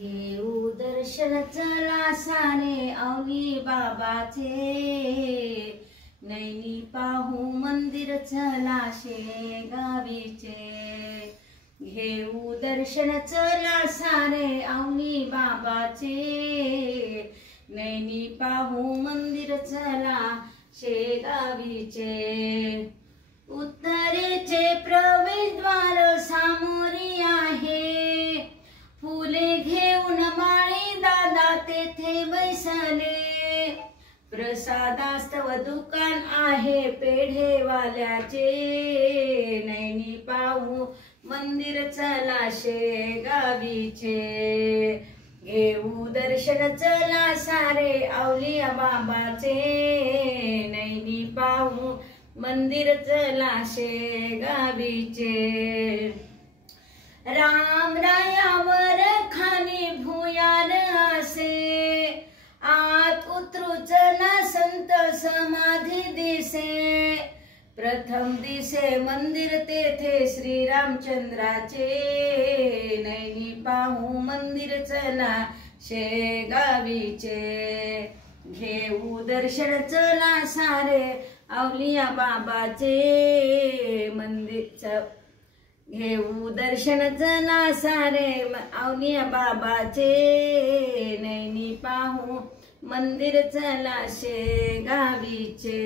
घेऊ दर्शन चला सारे औली बाबाचे, नैनी पाहू मंदिर चला शेगावीचे। घेऊ दर्शन चला सारे औली बाबाचे, नैनी पाहू मंदिर चला शेगावीचे। उत्तरेचे प्रवेशद्वार सामोरी आहे, फुले घेऊन माळी दादा तेथे बैसले। प्रसादास्तव दुकान आहे पेढेवाल्याचे, नैनी पाहू मंदिर चला शेगावीचे। घेऊ दर्शन चला सारे औलिया बाबाचे, नैनी पाहू मंदिर चला शेगावीचे। राम रायावर खानी भुयार असे, आत उतरूच ना संत समाधी दिसे। प्रथम दिसे मंदिर तेथे श्रीरामचंद्राचे, नैनी पाहू मंदिर चला शेगावीचे। घेऊ दर्शन चला सारे औलिया बाबाचे, घेऊ दर्शन चला सारे औलिया बाबाचे, नैनी पाहू मंदिर चला शेगावीचे।